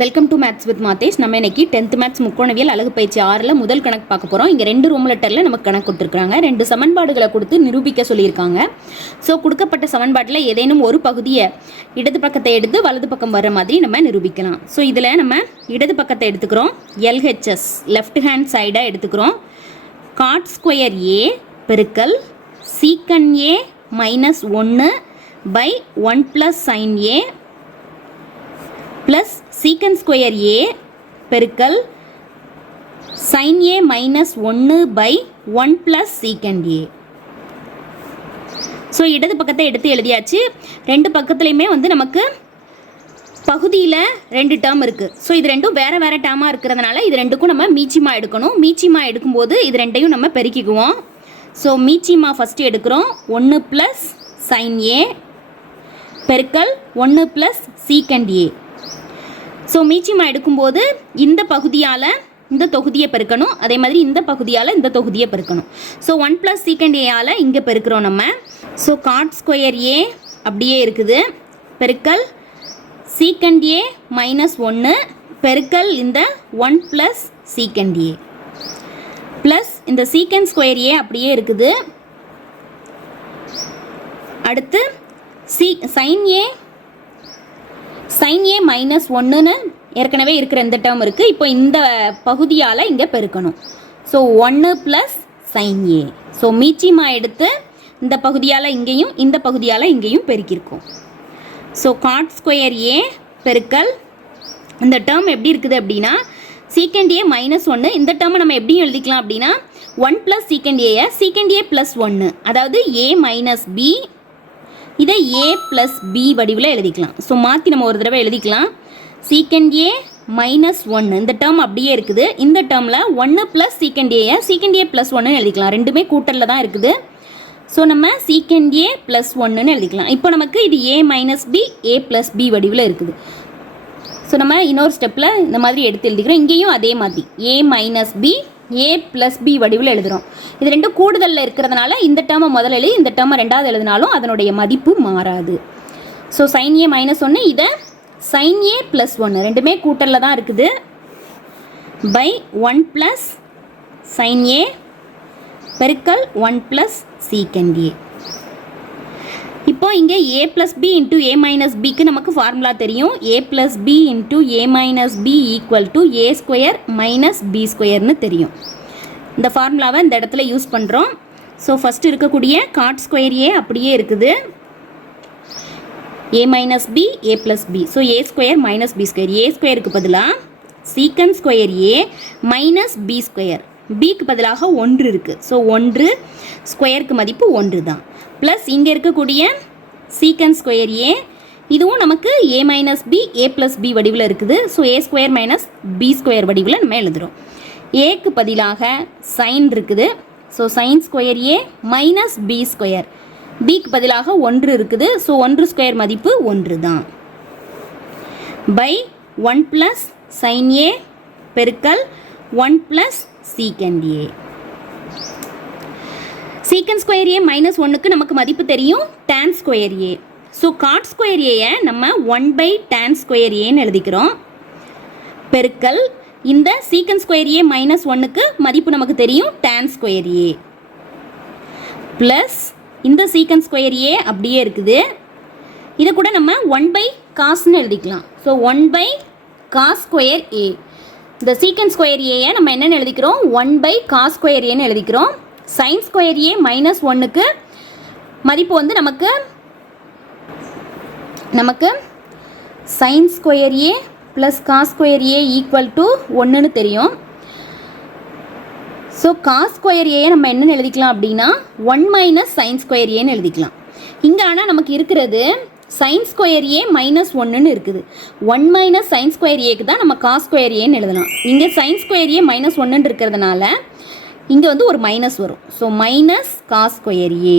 Welcome to maths with Mathesh நம்ம இன்னைக்கு tenth maths முக்கோணவியல் அழகு பயிற்சி ஆறில் முதல் கணக்கு பார்க்க போகிறோம் இங்கே ரெண்டு ரூம் லெட்டரில் நமக்கு கணக்கு கொடுத்துருக்காங்க. ரெண்டு சமன்பாடுகளை கொடுத்து நிரூபிக்க சொல்லியிருக்காங்க. ஸோ கொடுக்கப்பட்ட சமன்பாட்டில் ஏதேனும் ஒரு பகுதியை இடது பக்கத்தை எடுத்து வலது பக்கம் வர மாதிரி நம்ம நிரூபிக்கலாம். ஸோ இதில் நம்ம இடது பக்கத்தை எடுத்துக்கிறோம். எல்ஹெச்எஸ் லெஃப்ட் ஹேண்ட் சைடாக எடுத்துக்கிறோம். காட் ஸ்கொயர் ஏ பெருக்கல் சீக்கன் ஏ மைனஸ் ஒன்று by one plus sine A plus secant square A பெருக்கல் சைன் ஏ மைனஸ் ஒன்று by one plus secant A so இடது பக்கத்தை எடுத்து எழுதியாச்சு. ரெண்டு பக்கத்துலேயுமே வந்து நமக்கு பகுதியில் ரெண்டு டேர்ம் இருக்குது ஸோ இது ரெண்டும் வேறு வேறு டேர்மாக இருக்கிறதுனால இது ரெண்டுக்கும் நம்ம மீச்சிமா எடுக்கணும். மீச்சிமா எடுக்கும்போது இது ரெண்டையும் நம்ம பெருக்கிக்குவோம். ஸோ மீச்சிமா ஃபஸ்ட்டு எடுக்கிறோம். ஒன்று ப்ளஸ் சைன் ஏ பெருக்கல் ஒன்று ப்ளஸ் சீக்கண்ட் ஏ ஸோ மீச்சிமா எடுக்கும்போது இந்த பகுதியால் இந்த தொகுதியை பெருக்கணும். அதே மாதிரி இந்த பகுதியால் இந்த தொகுதியை பெருக்கணும். ஸோ ஒன் ப்ளஸ் சீக்கண்ட் ஏயால் இங்கே பெருக்கிறோம் நம்ம. ஸோ காட் ஸ்கொயர் ஏ அப்படியே இருக்குது. பெருக்கல் சீக்கண்ட் ஏ மைனஸ் ஒன்று பெருக்கல் இந்த one plus secant A plus இந்த சீக்கண்ட் ஸ்கொயர் ஏ அப்படியே இருக்குது. அடுத்து C sine A sine A minus ஒன்றுன்னு ஏற்கனவே இருக்கிற இந்த டேர்ம் இருக்குது இப்போ இந்த பகுதியால் இங்கே பெருக்கணும். ஸோ ஒன்று ப்ளஸ் சைன் ஏ ஸோ மீச்சிமா எடுத்து இந்த பகுதியால் இங்கேயும் இந்த பகுதியால் இங்கேயும் பெருக்கியிருக்கோம் ஸோ காட் ஸ்கொயர் ஏ பெருக்கல் இந்த டேர்ம் எப்படி இருக்குது அப்படின்னா சீக்கண்ட் ஏ மைனஸ் ஒன்று இந்த டேர்மை நம்ம எப்படியும் எழுதிக்கலாம் அப்படின்னா ஒன் ப்ளஸ் சீக்கண்ட் ஏயை சீக்கண்ட் ஏ ப்ளஸ் ஒன்று அதாவது ஏ மைனஸ் பி இதை ஏ ப்ளஸ் பி வடிவில் எழுதிக்கலாம். ஸோ மாற்றி நம்ம ஒரு தடவை எழுதிக்கலாம். சீக்கண்ட் ஏ மைனஸ் ஒன்று இந்த டேர்ம் அப்படியே இருக்குது. இந்த டேர்மில் ஒன்று ப்ளஸ் சீக்கண்ட் ஏயை சீக்கண்ட் ஏ ப்ளஸ் ஒன்று எழுதிக்கலாம். ரெண்டுமே கூட்டலில் தான் இருக்குது. ஸோ நம்ம சீக்கண்ட் ஏ ப்ளஸ் ஒன்றுன்னு எழுதிக்கலாம். இப்போ நமக்கு இது A minus B A plus B வடிவில் இருக்குது. ஸோ நம்ம இன்னொரு ஸ்டெப்பில் இந்த மாதிரி எடுத்து எழுதிக்கிறோம். இங்கேயும் அதே மாதிரி. A minus B A plus B வடிவில் எழுதுகிறோம் இது ரெண்டும் கூடுதலில் இருக்கிறதுனால இந்த டேர்மை முதல் எழுதி இந்த டேர்மை ரெண்டாவது எழுதினாலும் அதனுடைய மதிப்பு மாறாது. ஸோ சைன் ஏ மைனஸ் ஒன்று இதை சைன் ஏ ப்ளஸ் ஒன்று ரெண்டுமே கூட்டலில் தான் இருக்குது. By one plus sine A பெருக்கல் ஒன் ப்ளஸ் சீக்கண்ட் ஏ இப்போ இங்கே A plus B into A minus பிக்கு நமக்கு ஃபார்முலா தெரியும். A plus B into A minus B equal to A square minus B ஸ்கொயர்னு தெரியும். இந்த ஃபார்முலாவை இந்த இடத்துல யூஸ் பண்ணுறோம் ஸோ ஃபஸ்ட்டு இருக்கக்கூடிய காட் ஸ்கொயர் ஏ அப்படியே இருக்குது. A minus B A plus B so A square minus B square A ஸ்கொயருக்கு பதிலாக secant square A minus B square பிக்கு பதிலாக ஒன்று இருக்குது ஸோ ஒன்று ஸ்கொயருக்கு மதிப்பு ஒன்று தான். ப்ளஸ் இங்கே இருக்கக்கூடிய சீக்கன் ஸ்கொயர் ஏ இதுவும் நமக்கு a minus b a plus b வடிவில் இருக்குது. So a square minus b square வடிவில் நம்ம எழுதுகிறோம் ஏக்கு பதிலாக சைன் இருக்குது. So sine square a minus b square பிக்கு பதிலாக ஒன்று இருக்குது. ஸோ ஒன்று ஸ்கொயர் மதிப்பு ஒன்று தான். By one plus sine a பெருக்கல் ஒன் ப்ளஸ் சீக்கண்ட் ஏ சீக்கன் ஸ்கொயர் ஏ மைனஸ் ஒன்றுக்கு நமக்கு மதிப்பு தெரியும் tan square a so cot square ஏயை நம்ம ஒன் பை டேன் ஸ்கொயர் ஏன்னு எழுதிக்கிறோம். பெருக்கல் இந்த சீக்கன் ஸ்கொயர் ஏ மைனஸ் ஒன்றுக்கு மதிப்பு நமக்கு தெரியும் டேன் ஸ்கொயர் ஏ ப்ளஸ் இந்த சீக்கன் ஸ்கொயர் ஏ அப்படியே இருக்குது. இதை கூட நம்ம ஒன் பை காஸ்ன்னு எழுதிக்கலாம். So one by cos square a இந்த சீக்கன் ஸ்கொயர் ஏயை நம்ம என்னென்னு எழுதிக்கிறோம்? ஒன் பை காஸ் ஸ்கொயர் ஏன்னு எழுதிக்கிறோம். சைன் ஸ்கொயர் ஏ மைனஸ் ஒன்றுக்கு மதிப்பு வந்து நமக்கு நமக்கு sine square a plus cos square a equal to ஒன்றுன்னு தெரியும். ஸோ காஸ் ஸ்கொயர் நம்ம என்னென்னு எழுதிக்கலாம் அப்படின்னா ஒன் மைனஸ் சைன் ஸ்கொயர் ஏன்னு எழுதிக்கலாம். இங்கே ஆனால் நமக்கு இருக்கிறது சைன் ஸ்கொயர் ஏ மைனஸ் ஒன்றுன்னு இருக்குது. ஒன் மைனஸ் சைன் ஸ்கொயர் ஏக்கு தான் நம்ம காஸ் ஸ்கொயர் ஏன்னு எழுதலாம். இங்கே சைன் ஸ்கொயர் ஏ மைனஸ் ஒன்றுன்னு இருக்கிறதுனால இங்கே வந்து ஒரு மைனஸ் வரும். So minus cos square a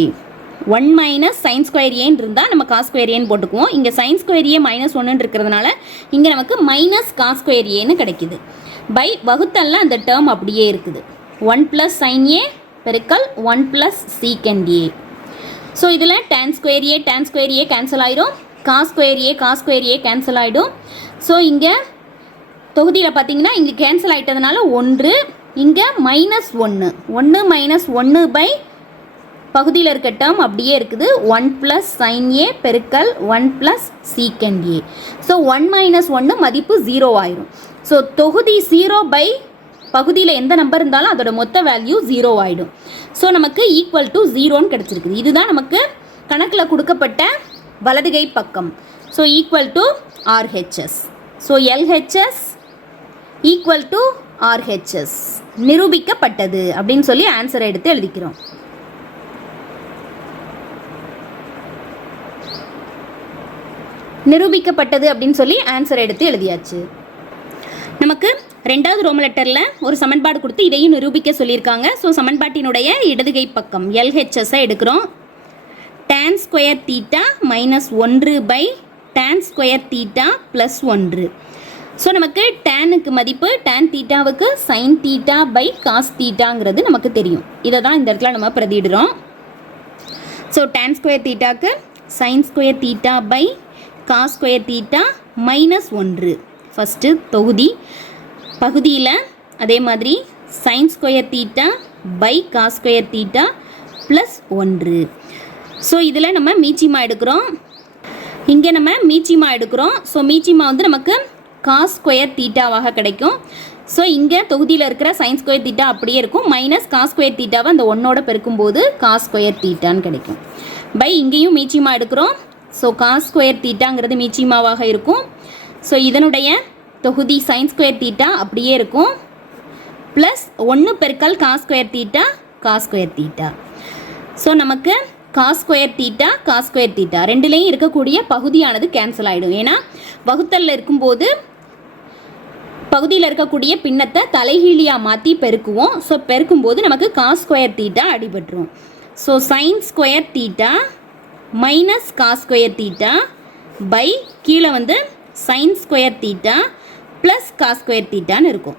one minus sine square ஏன்னு இருந்தால் நம்ம காஸ் ஸ்கொயர் ஏன்னு போட்டுக்குவோம். இங்கே சைன் ஸ்கொயர் ஏ மைனஸ் ஒன்றுன்னு இருக்கிறதுனால இங்கே நமக்கு மைனஸ் காஸ் ஸ்கொயர் ஏன்னு கிடைக்குது. பை வகுத்தல்ல அந்த டேர்ம் அப்படியே இருக்குது. ஒன் ப்ளஸ் சைன் ஏ பெருக்கல் one plus secant a so இதில் tan square a tan square a cancel ஆகிடும் cos square a cos square a cancel ஆகிடும் ஸோ இங்கே தொகுதியில் பார்த்தீங்கன்னா இங்கே கேன்சல் ஆகிட்டதுனால ஒன்று இங்கே மைனஸ் ஒன்று ஒன்று மைனஸ் ஒன்று பை பகுதியில் இருக்க டேர்ம் அப்படியே இருக்குது. ஒன் ப்ளஸ் சைன் ஏ பெருக்கல் one plus secant a so one minus ஒன்று மதிப்பு ஜீரோ ஆயிரும். ஸோ தொகுதி ஜீரோ பை பகுதியில் எந்த நம்பர் இருந்தாலும் அதோட மொத்த வேல்யூ ஜீரோ ஆகிடும் ஸோ நமக்கு ஈக்குவல் டு ஜீரோன்னு கிடச்சிருக்குது. இதுதான் நமக்கு கணக்கில் கொடுக்கப்பட்ட வலதுகை பக்கம். So equal to RHS so LHS equal to RHS நிரூபிக்கப்பட்டது அப்படின்னு சொல்லி ஆன்சரை எடுத்து எழுதிக்கிறோம். நிரூபிக்கப்பட்டது அப்படின்னு சொல்லி ஆன்சர் எடுத்து எழுதியாச்சு. நமக்கு ரெண்டாவது ரோம லெட்டரில் ஒரு சமன்பாடு கொடுத்து இதையும் நிரூபிக்க சொல்லியிருக்காங்க. ஸோ சமன்பாட்டினுடைய இடதுகை பக்கம் எல்ஹெச்எஸ்ஸை எடுக்கிறோம். டேன் ஸ்கொயர் தீட்டா மைனஸ் ஒன்று by tan square theta plus ஒன்று ஸோ நமக்கு டேனுக்கு மதிப்பு டேன் தீட்டாவுக்கு சைன் தீட்டா பை காஸ் தீட்டாங்கிறது நமக்கு தெரியும். இதை தான் இந்த இடத்துல நம்ம பிரதிடுறோம் so tan square தீட்டாக்கு sine square theta by cos square theta minus ஒன்று. ஃபஸ்ட்டு தொகுதி. பகுதியில் அதே மாதிரி sine square theta by cos square theta plus ஒன்று. ஸோ இதில் நம்ம மீச்சிமா எடுக்கிறோம். இங்கே நம்ம மீச்சிமா எடுக்கிறோம். ஸோ மீச்சிமா வந்து நமக்கு காஸ் ஸ்கொயர் தீட்டாவாக கிடைக்கும். ஸோ இங்கே தொகுதியில் இருக்கிற சயின்ஸ் ஸ்கொயர் தீட்டா அப்படியே இருக்கும். மைனஸ் காஸ் ஸ்கொயர் தீட்டாவை அந்த ஒன்னோட பெருக்கும்போது காஸ் ஸ்கொயர் தீட்டான்னு கிடைக்கும். பை இங்கேயும் மீச்சிமா எடுக்கிறோம். ஸோ காஸ் ஸ்கொயர் தீட்டாங்கிறது மீச்சிமாவாக இருக்கும். ஸோ இதனுடைய தொகுதி சயின்ஸ் ஸ்கொயர் தீட்டா அப்படியே இருக்கும். ப்ளஸ் ஒன்று பெருக்கல் cos square theta cos square theta so நமக்கு cos square theta cos square theta ரெண்டுலேயும் இருக்கக்கூடிய பகுதியானது கேன்சல் ஆகிடும் ஏன்னா வகுத்தலில் இருக்கும்போது பகுதியில் இருக்கக்கூடிய பின்னத்தை தலைகீழியாக மாற்றி பெருக்குவோம் ஸோ பெருக்கும்போது நமக்கு cos square theta அடிபட்டுரும் so sine square theta minus cos square theta by கீழே வந்து sine square theta plus cos square தீட்டான்னு இருக்கும்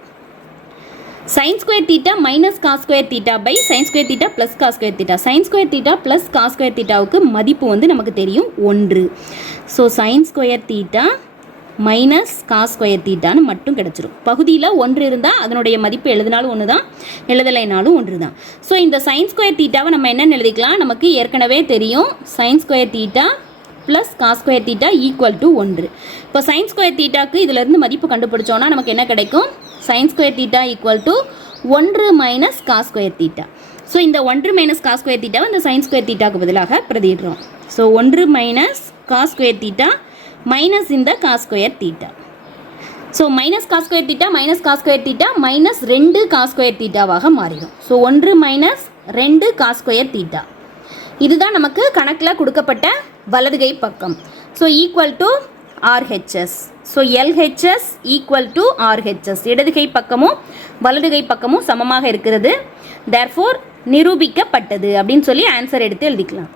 sine square theta minus cos square theta by sine square theta plus cos square theta sine square theta plus cos square தீட்டாவுக்கு மதிப்பு வந்து நமக்கு தெரியும் ஒன்று so sine square theta minus cos square தீட்டான்னு மட்டும் கிடச்சிரும். பகுதியில் ஒன்று இருந்தால் அதனுடைய மதிப்பு எழுதினாலும் ஒன்று தான் எழுதலைனாலும் ஒன்று தான் ஸோ இந்த சைன் ஸ்கொயர் தீட்டாவை நம்ம என்னென்னு எழுதிக்கலாம்? நமக்கு ஏற்கனவே தெரியும். Sine square theta plus cos square theta equal to ஒன்று. இப்போ சைன் ஸ்கொயர் தீட்டாக்கு இதிலிருந்து மதிப்பு கண்டுபிடிச்சோன்னா நமக்கு என்ன கிடைக்கும்? Sine square theta equal to ஒன்று minus cos square theta so இந்த ஒன்று மைனஸ் காஸ் ஸ்கொயர் தீட்டாவை இந்த சைன் ஸ்கொயர் தீட்டாக்கு பதிலாக பிரதிடுறோம் ஸோ ஒன்று minus cos square theta minus இந்த cos square theta so minus cos square theta minus cos square theta minus ரெண்டு காஸ் ஸ்கொயர் தீட்டாவாக மாறிடும். ஸோ ஒன்று மைனஸ் ரெண்டு காஸ் ஸ்கொயர் தீட்டா இதுதான் நமக்கு கணக்கில் கொடுக்கப்பட்ட வலதுகை பக்கம். So equal to RHS so LHS equal to RHS இடதுகை பக்கமும் வலதுகை பக்கமும் சமமாக இருக்கிறது. தேர்ஃபோர் நிரூபிக்கப்பட்டது அப்படின்னு சொல்லி ஆன்சர் எடுத்து எழுதிக்கலாம்.